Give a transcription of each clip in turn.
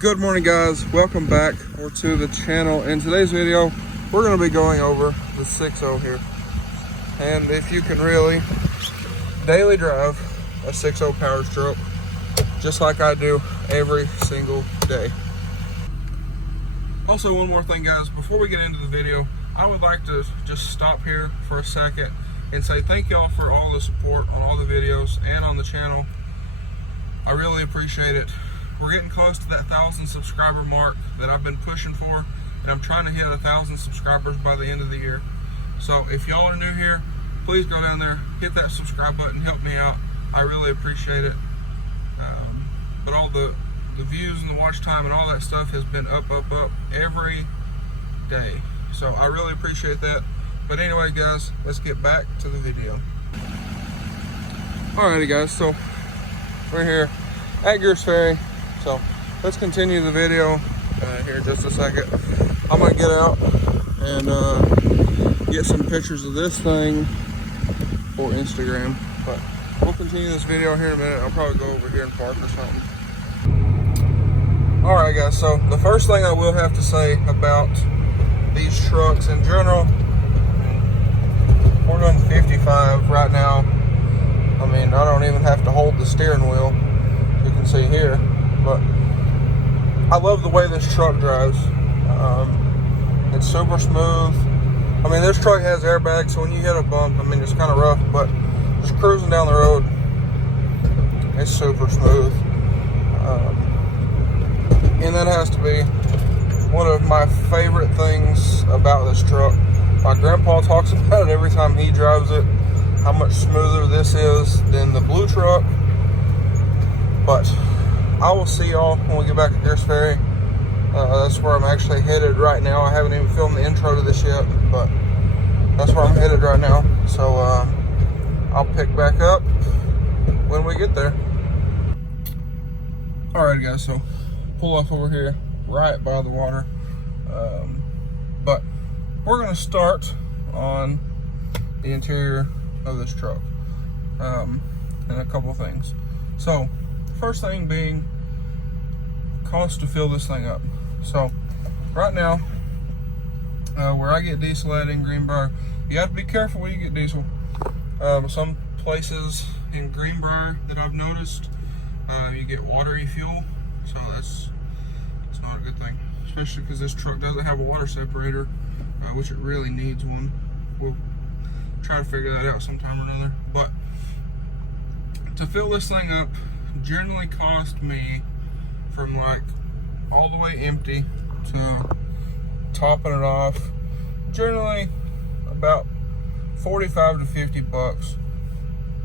Good morning, guys. Welcome back to the channel. In today's video, we're going to be going over the 6.0 here. And if you can really daily drive a 6.0 Powerstroke, just like I do every single day. Also, one more thing, guys, before we get into the video, I would like to just stop here for a second and say thank y'all for all the support on all the videos and on the channel. I really appreciate it. We're getting close to that 1,000 subscriber mark that I've been pushing for, and I'm trying to hit 1,000 subscribers by the end of the year. So if y'all are new here, please go down there, hit that subscribe button, help me out. I really appreciate it. But all the views and the watch time and all that stuff has been up every day. So I really appreciate that. But anyway, guys, let's get back to the video. Alrighty, guys, so we're here at Greers Ferry. So let's continue the video here in just a second. I'm gonna get out and get some pictures of this thing for Instagram. But we'll continue this video here in a minute. I'll probably go over here and park or something. Alright, guys, so the first thing I will have to say about these trucks in general, we're doing 55 right now. I mean, I don't even have to hold the steering wheel, you can see here. But I love the way this truck drives. It's super smooth. I mean, this truck has airbags, so when you hit a bump, I mean, it's kind of rough, but just cruising down the road, it's super smooth. And that has to be one of my favorite things about this truck. My grandpa talks about it every time he drives it, how much smoother this is than the blue truck. But I will see y'all when we get back to Greers Ferry. That's where I'm actually headed right now. I haven't even filmed the intro to this yet, but that's where I'm headed right now. So I'll pick back up when we get there. Alright, guys, so pull up over here right by the water. But we're going to start on the interior of this truck and a couple things. So first thing being cost to fill this thing up. So right now, where I get diesel at in Greenbrier, you have to be careful when you get diesel. Some places in Greenbrier that I've noticed, you get watery fuel, so it's not a good thing, especially because this truck doesn't have a water separator, which it really needs one. We'll try to figure that out sometime or another. But to fill this thing up generally cost me from like all the way empty to topping it off, generally about 45 to 50 bucks.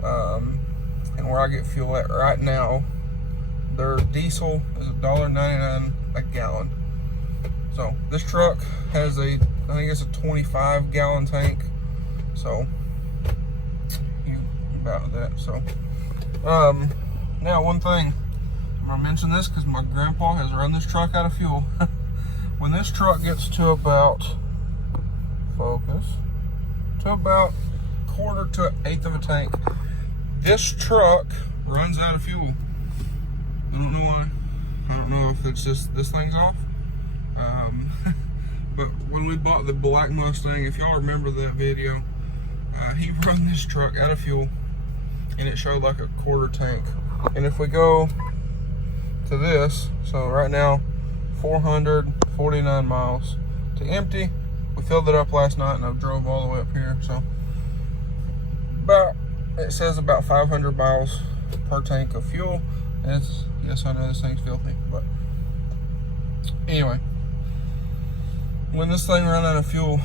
And where I get fuel at right now, their diesel is $1.99 a gallon. So this truck has I think it's a 25 gallon tank, so about that. So now, one thing, I'm going to mention this because my grandpa has run this truck out of fuel. When this truck gets to about, to about quarter to an eighth of a tank, this truck runs out of fuel. I don't know why. I don't know if it's just this thing's off. But when we bought the black Mustang, if y'all remember that video, he run this truck out of fuel and it showed like a quarter tank. And if we go to this, so right now 449 miles to empty. We filled it up last night and I drove all the way up here, so it says about 500 miles per tank of fuel. And yes, I know this thing's filthy, but anyway, when this thing ran out of fuel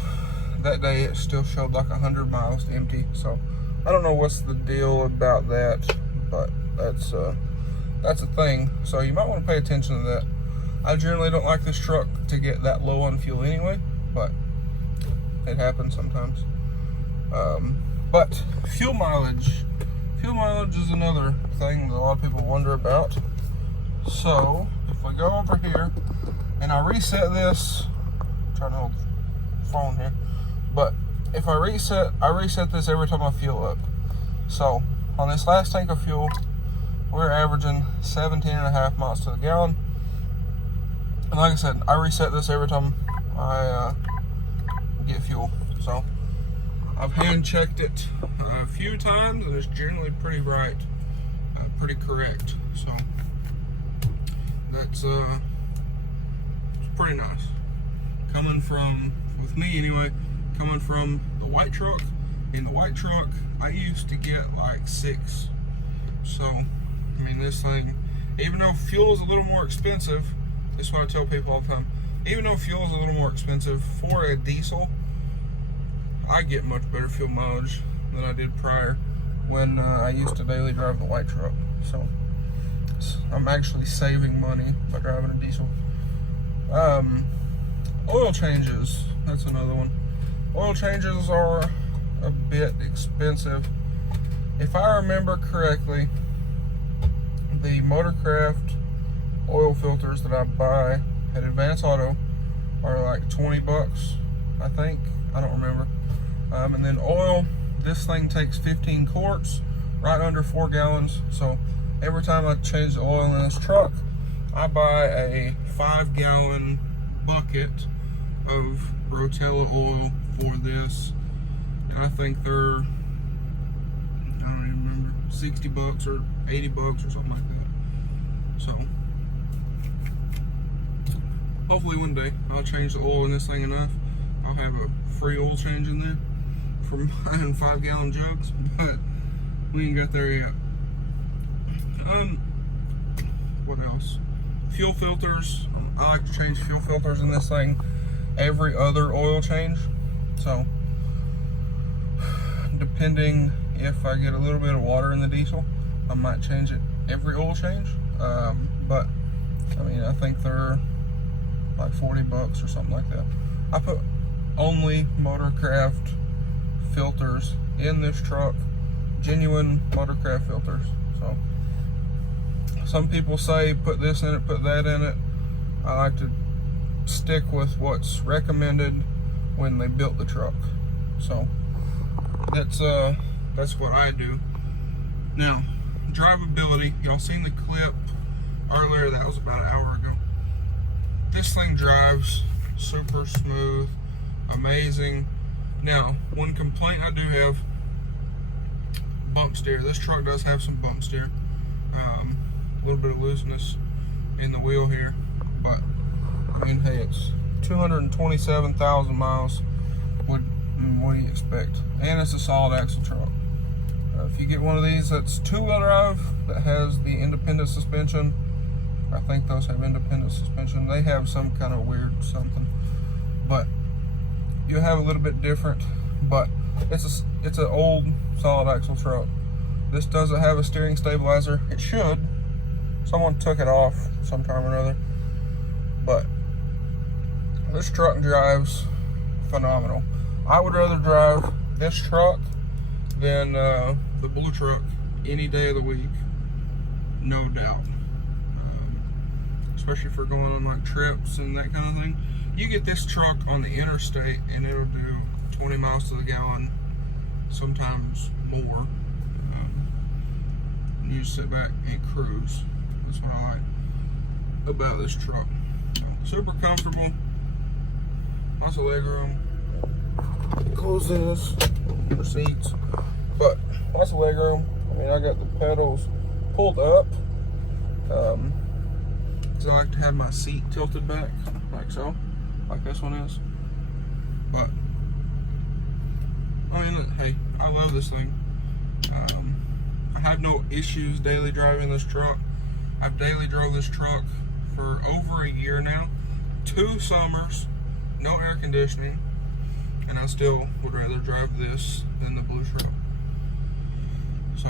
that day, it still showed like 100 miles to empty. So I don't know what's the deal about that, but that's a thing. So you might want to pay attention to that. I generally don't like this truck to get that low on fuel anyway, but it happens sometimes. But fuel mileage is another thing that a lot of people wonder about. So if I go over here and I reset this, I'm trying to hold the phone here, but if I reset this every time I fuel up. So on this last tank of fuel, we're averaging 17.5 miles to the gallon. And like I said, I reset this every time I get fuel. So I've hand checked it a few times, and it's generally pretty right, pretty correct. So that's it's pretty nice. Coming from, with me anyway, coming from the white truck. In the white truck, I used to get like 6. So, I mean, this thing, even though fuel is a little more expensive, this is what I tell people all the time, even though fuel is a little more expensive for a diesel, I get much better fuel mileage than I did prior when I used to daily drive the white truck. So, I'm actually saving money by driving a diesel. Oil changes, that's another one. Oil changes are a bit expensive. If I remember correctly, the Motorcraft oil filters that I buy at Advance Auto are like 20 bucks, I think. I don't remember. And then oil, this thing takes 15 quarts, right under 4 gallons. So every time I change the oil in this truck, I buy a 5-gallon bucket of Rotella oil for this. And I think they're, I don't even remember, 60 bucks or 80 bucks or something like that. So hopefully one day I'll change the oil in this thing enough. I'll have a free oil change in there from buying 5-gallon jugs, but we ain't got there yet. What else? Fuel filters. I like to change fuel filters in this thing every other oil change. So depending if I get a little bit of water in the diesel, I might change it every oil change. But I mean, I think they're like 40 bucks or something like that. I put only Motorcraft filters in this truck, genuine Motorcraft filters. So some people say put this in it, put that in it. I like to stick with what's recommended when they built the truck. So that's what I do. Now, drivability, y'all seen the clip earlier, that was about an hour ago. This thing drives super smooth, amazing. Now, one complaint I do have, bump steer. This truck does have some bump steer. A little bit of looseness in the wheel here, but I mean, hey, it's 227,000 miles. What do you expect? And it's a solid axle truck. If you get one of these that's 2-wheel drive that has the independent suspension, I think those have independent suspension. They have some kind of weird something, but you have a little bit different. But it's an old solid axle truck. This doesn't have a steering stabilizer. It should. Someone took it off sometime or another. But this truck drives phenomenal. I would rather drive this truck than the blue truck any day of the week, no doubt. Especially if we're going on like trips and that kind of thing. You get this truck on the interstate and it'll do 20 miles to the gallon, sometimes more. And you just sit back and cruise. That's what I like about this truck. Super comfortable, lots of leg room. Close this, your seats, but lots of leg room. I mean, I got the pedals pulled up. Because I like to have my seat tilted back, like so, like this one is. But I mean, hey, I love this thing. I have no issues daily driving this truck. I've daily drove this truck for over a year now, 2 summers, no air conditioning, and I still would rather drive this than the blue truck. So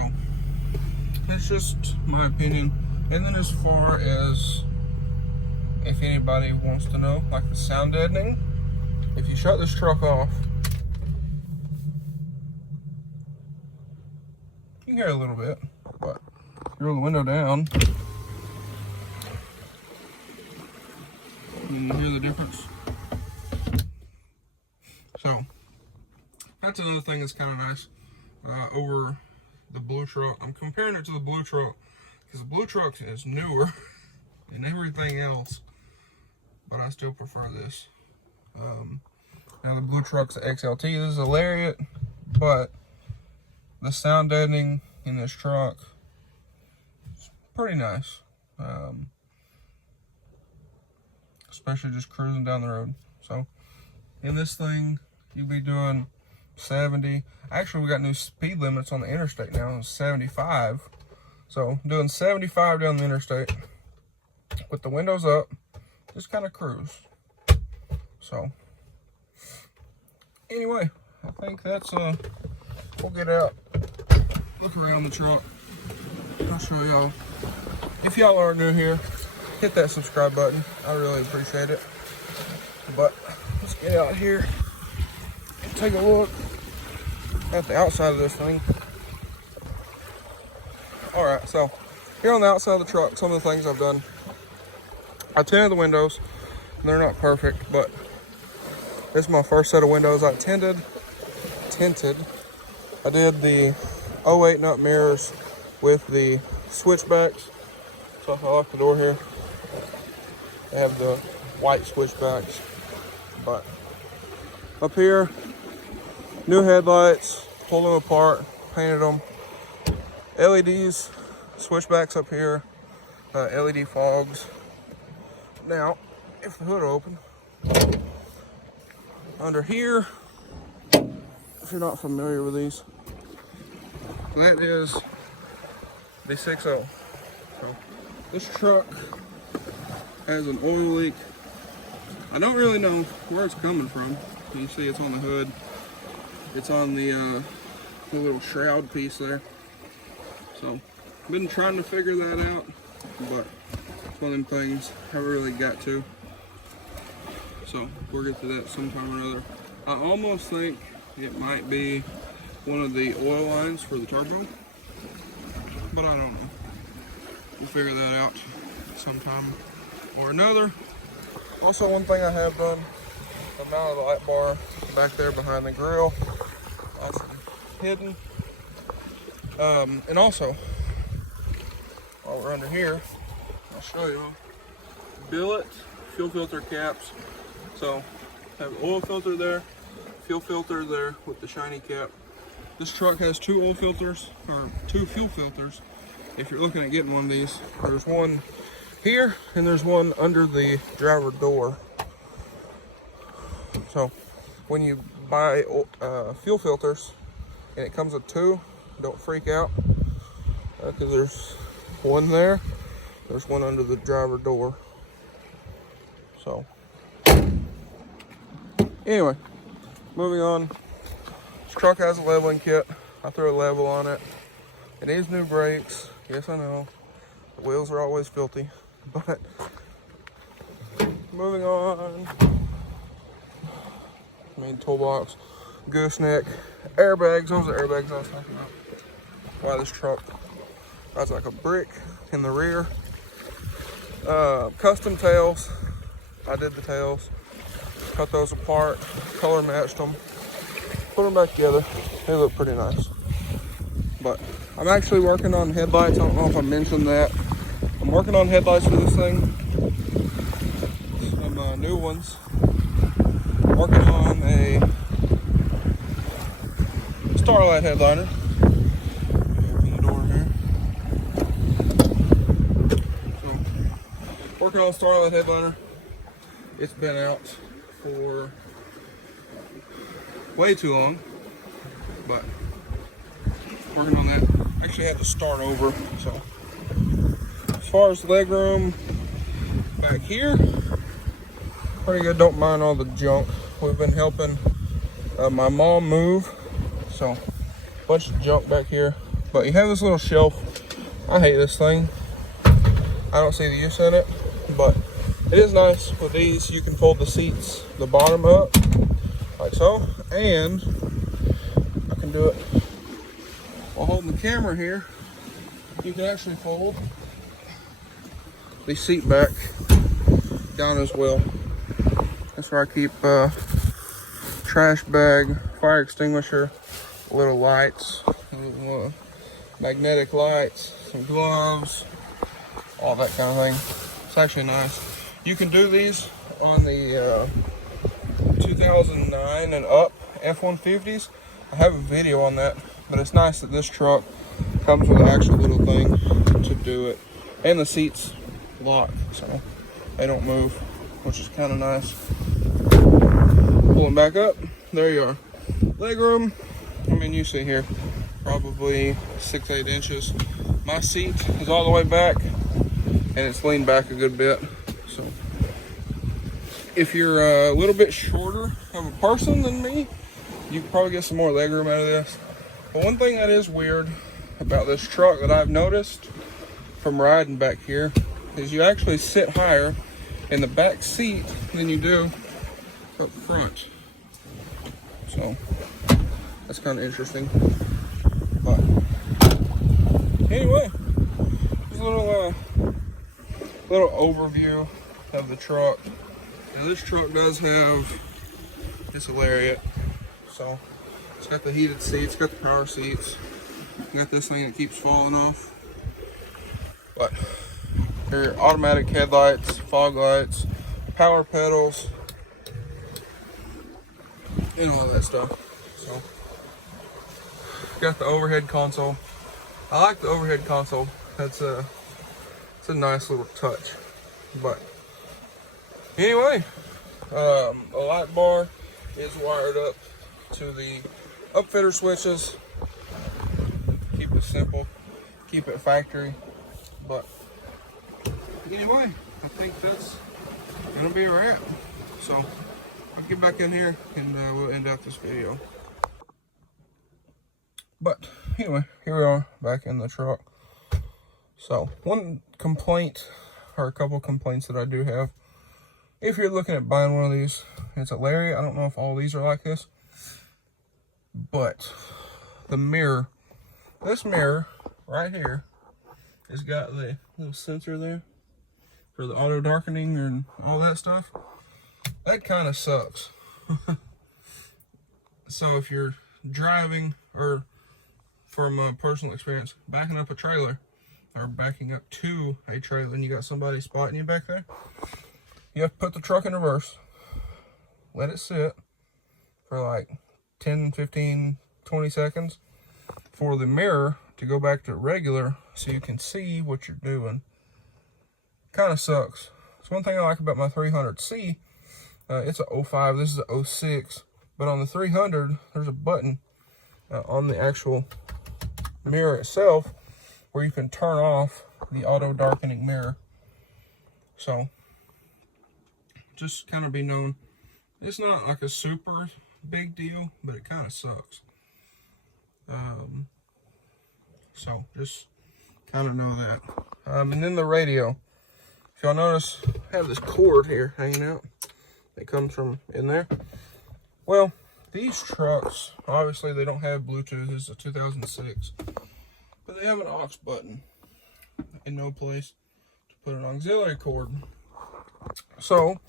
that's just my opinion. And then as far as if anybody wants to know, like the sound deadening, if you shut this truck off, you can hear a little bit, but if you roll the window down, you hear the difference. So that's another thing that's kind of nice over the blue truck. I'm comparing it to the blue truck because the blue truck is newer and everything else. but I still prefer this. Now the blue truck's a XLT. This is a Lariat, but the sound deadening in this truck is pretty nice. Especially just cruising down the road. So in this thing, you'll be doing 70. Actually, we got new speed limits on the interstate now. It's 75. So doing 75 down the interstate with the windows up, just kind of cruise. So anyway, I think that's we'll get out, look around the truck. I'll show y'all. If y'all are new here, hit that subscribe button. I really appreciate it. But let's get out here and take a look at the outside of this thing. All right, so here on the outside of the truck, some of the things I've done. I tinted the windows. They're not perfect, but this is my first set of windows I tinted. I did the 08 nut mirrors with the switchbacks. So if I lock the door here, they have the white switchbacks. But up here, new headlights, pulled them apart, painted them. LEDs, switchbacks up here, LED fogs. Now, if the hood will open, under here, if you're not familiar with these, that is the 6.0. So this truck has an oil leak. I don't really know where it's coming from. You see it's on the hood. It's on the little shroud piece there. So I've been trying to figure that out, but it's one of them things I haven't really got to. So we'll get to that sometime or another. I almost think it might be one of the oil lines for the turbo, but I don't know. We'll figure that out sometime or another. Also, one thing I have done, I mounted the light bar back there behind the grill. That's hidden. And also, while we're under here, I'll show you billet fuel filter caps. So have oil filter there, fuel filter there with the shiny cap. This truck has two oil filters, or two fuel filters. If you're looking at getting one of these, there's one here and there's one under the driver door. So when you buy fuel filters and it comes with two, don't freak out, because there's one there, there's one under the driver door. So anyway, moving on. This truck has a leveling kit. I threw a level on it. It needs new brakes. Yes, I know. The wheels are always filthy. But moving on. Main toolbox, gooseneck, airbags. Those are the airbags I was talking about. Why this truck has like a brick in the rear. Custom tails. I did the tails. Cut those apart, color matched them, put them back together. They look pretty nice. But I'm actually working on headlights. I don't know if I mentioned that. I'm working on headlights for this thing. Some new ones. Working on a Starlight headliner. Open the door here. So, working on a Starlight headliner. It's been out for way too long, but working on that. Actually had to start over. So as far as leg room back here, pretty good. Don't mind all the junk. We've been helping my mom move, so a bunch of junk back here. But you have this little shelf. I hate this thing. I don't see the use in it, but it is nice with these. You can fold the seats, the bottom up, like so, and I can do it while holding the camera here. You can actually fold the seat back down as well. That's where I keep trash bag, fire extinguisher, little lights, little magnetic lights, some gloves, all that kind of thing. It's actually nice. You can do these on the 2009 and up F-150s. I have a video on that, but it's nice that this truck comes with an actual little thing to do it. And the seats lock, so they don't move, which is kind of nice. Pull them back up, there you are. Leg room, I mean, you see here, probably 6-8 inches. My seat is all the way back, and it's leaned back a good bit. So if you're a little bit shorter of a person than me, you can probably get some more leg room out of this. But one thing that is weird about this truck that I've noticed from riding back here is you actually sit higher in the back seat than you do up front. So that's kind of interesting. But anyway, just a little overview of the truck. Now, this truck does have this lariat, so it's got the heated seats, got the power seats, got this thing that keeps falling off. But your automatic headlights, fog lights, power pedals, and all that stuff. So got the overhead console. I like the overhead console. It's a nice little touch. But anyway, the light bar is wired up to the upfitter switches. Keep it simple, keep it factory. But anyway, I think that's gonna be a wrap. So I'll get back in here and we'll end out this video. But anyway, here we are back in the truck. So one complaint, or a couple complaints that I do have, if you're looking at buying one of these, it's a lariat. I don't know if all these are like this, but the mirror, this mirror right here, has got the little sensor there for the auto darkening and all that stuff. That kind of sucks. So if you're driving, or from a personal experience, backing up a trailer or backing up to a trailer and you got somebody spotting you back there, you have to put the truck in reverse, let it sit for like 10, 15, 20 seconds for the mirror to go back to regular so you can see what you're doing. Kind of sucks. It's one thing I like about my 300C. It's a 05, this is a 06, but on the 300 there's a button on the actual mirror itself where you can turn off the auto darkening mirror. So just kind of be known, it's not like a super big deal, but it kind of sucks. So just kind of know that. And then the radio, if y'all notice, I have this cord here hanging out. It comes from in there. Well, these trucks, obviously they don't have Bluetooth. This is a 2006, but they have an aux button in no place to put an auxiliary cord. So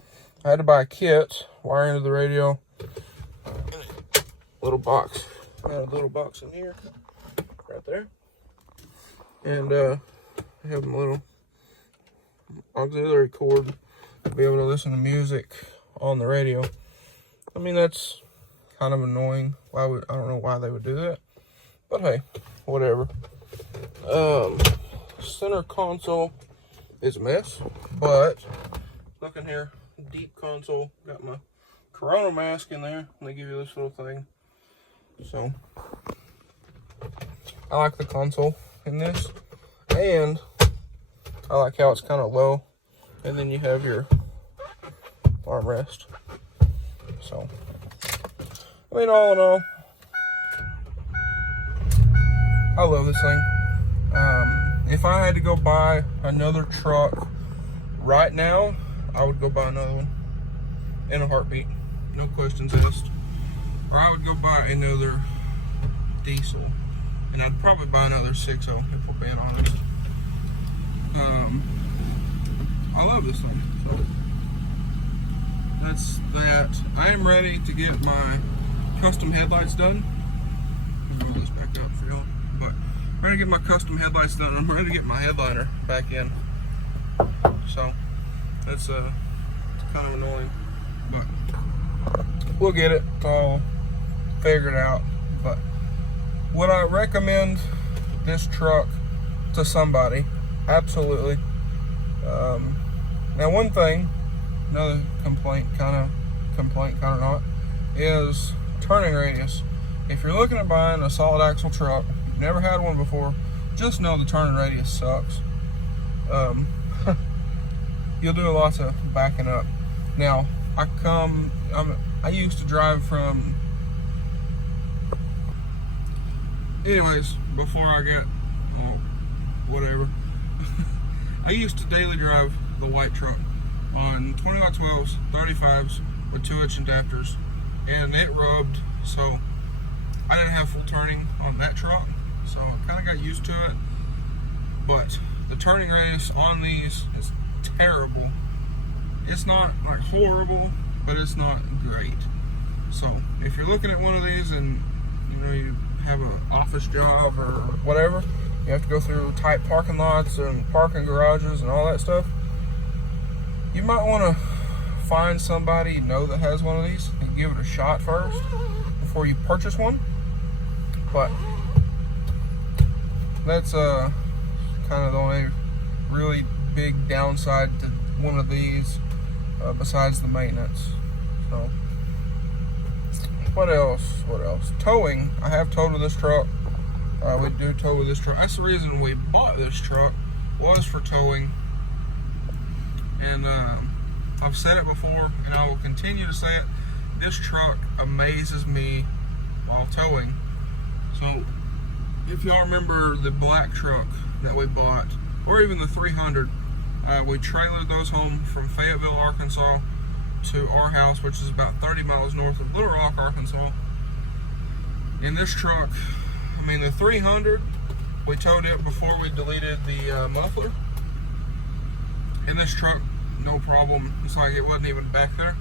I had to buy a kit, wire into the radio, little box. I got a little box in here, right there, and I have a little auxiliary cord to be able to listen to music on the radio. I mean, that's kind of annoying. I don't know why they would do that, but hey, whatever. Center console is a mess, but look in here, deep console, got my Corona mask in there, and they give you this little thing. So I like the console in this, and I like how it's kind of low, and then you have your armrest. So I mean, all in all, I love this thing. If I had to go buy another truck right now, I would go buy another one in a heartbeat, no questions asked. Or I would go buy another diesel, and I'd probably buy another 6.0 if we're being honest. I love this thing. So that's that. I am ready to get my custom headlights done. I'll roll this back up for y'all. But I'm ready to get my custom headlights done. I'm ready to get my headliner back in. So that's kind of annoying, but we'll get it all figured out. But would I recommend this truck to somebody? Absolutely. Now one thing, another complaint kind of not, is turning radius. If you're looking at buying a solid axle truck, you've never had one before, just know the turning radius sucks. You'll do lots of backing up. Now, I used to drive from, anyways, before I got, whatever, I used to daily drive the white truck on 20x12s, 35s with 2-inch adapters, and it rubbed, so I didn't have full turning on that truck, so I kind of got used to it. But the turning radius on these is terrible. It's not like horrible, but it's not great. So if you're looking at one of these and you have an office job or whatever, you have to go through tight parking lots and parking garages and all that stuff, you might want to find somebody you know that has one of these and give it a shot first before you purchase one. But that's kind of the only really big downside to one of these, besides the maintenance. So what else? Towing. I have towed with this truck. We do tow with this truck. That's the reason we bought this truck, was for towing. And I've said it before, and I will continue to say it. This truck amazes me while towing. So, if y'all remember the black truck that we bought, or even the 300, we trailered those home from Fayetteville, Arkansas, to our house, which is about 30 miles north of Little Rock, Arkansas. In this truck, the 300, we towed it before we deleted the muffler. In this truck, no problem. It's like it wasn't even back there.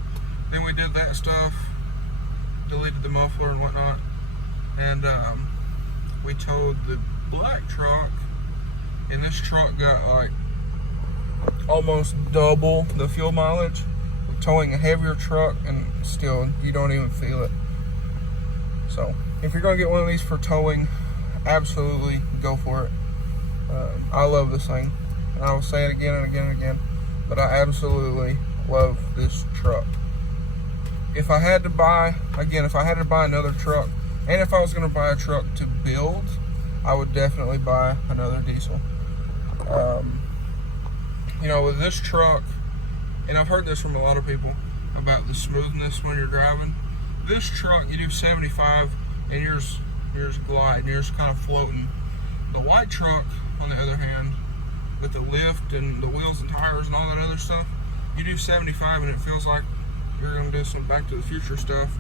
Then we did that stuff, deleted the muffler and whatnot, and we towed the black truck, and this truck got like almost double the fuel mileage. We're towing a heavier truck, and still you don't even feel it. So if you're gonna get one of these for towing, absolutely go for it. I love this thing, and I will say it again and again and again, but I absolutely love this truck. If I had to buy another truck, and if I was going to buy a truck to build, I would definitely buy another diesel. With this truck, and I've heard this from a lot of people about the smoothness when you're driving. This truck, you do 75 and yours glide, and yours kind of floating. The white truck, on the other hand, with the lift and the wheels and tires and all that other stuff, you do 75 and it feels like you're going to do some Back to the Future stuff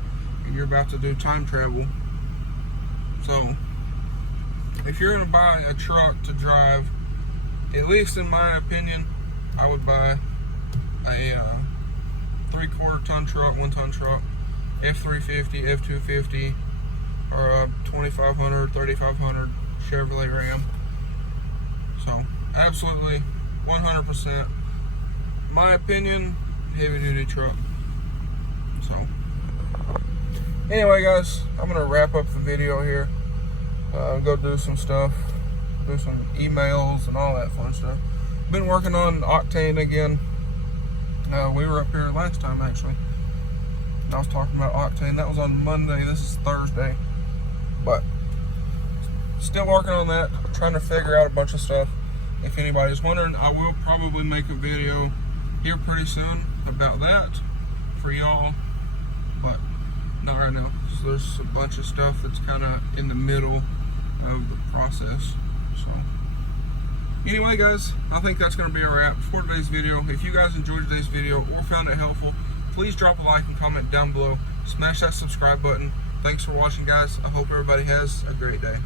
and you're about to do time travel. So if you're going to buy a truck to drive, at least in my opinion, I would buy a 3/4 ton truck, 1 ton truck, F350, F250, or a 2500, 3500 Chevrolet Ram. So absolutely 100%, my opinion, heavy duty truck. So anyway guys, I'm gonna wrap up the video here, go do some stuff, do some emails and all that fun stuff. Been working on octane again. We were up here last time actually. I was talking about octane. That was on Monday. This is Thursday. But still working on that, trying to figure out a bunch of stuff. If anybody's wondering, I will probably make a video here pretty soon about that for y'all, but not right now. So there's a bunch of stuff that's kind of in the middle of the process. So anyway guys, I think that's going to be a wrap for today's video. If you guys enjoyed today's video or found it helpful, please drop a like and comment down below. Smash that subscribe button. Thanks for watching guys. I hope everybody has a great day.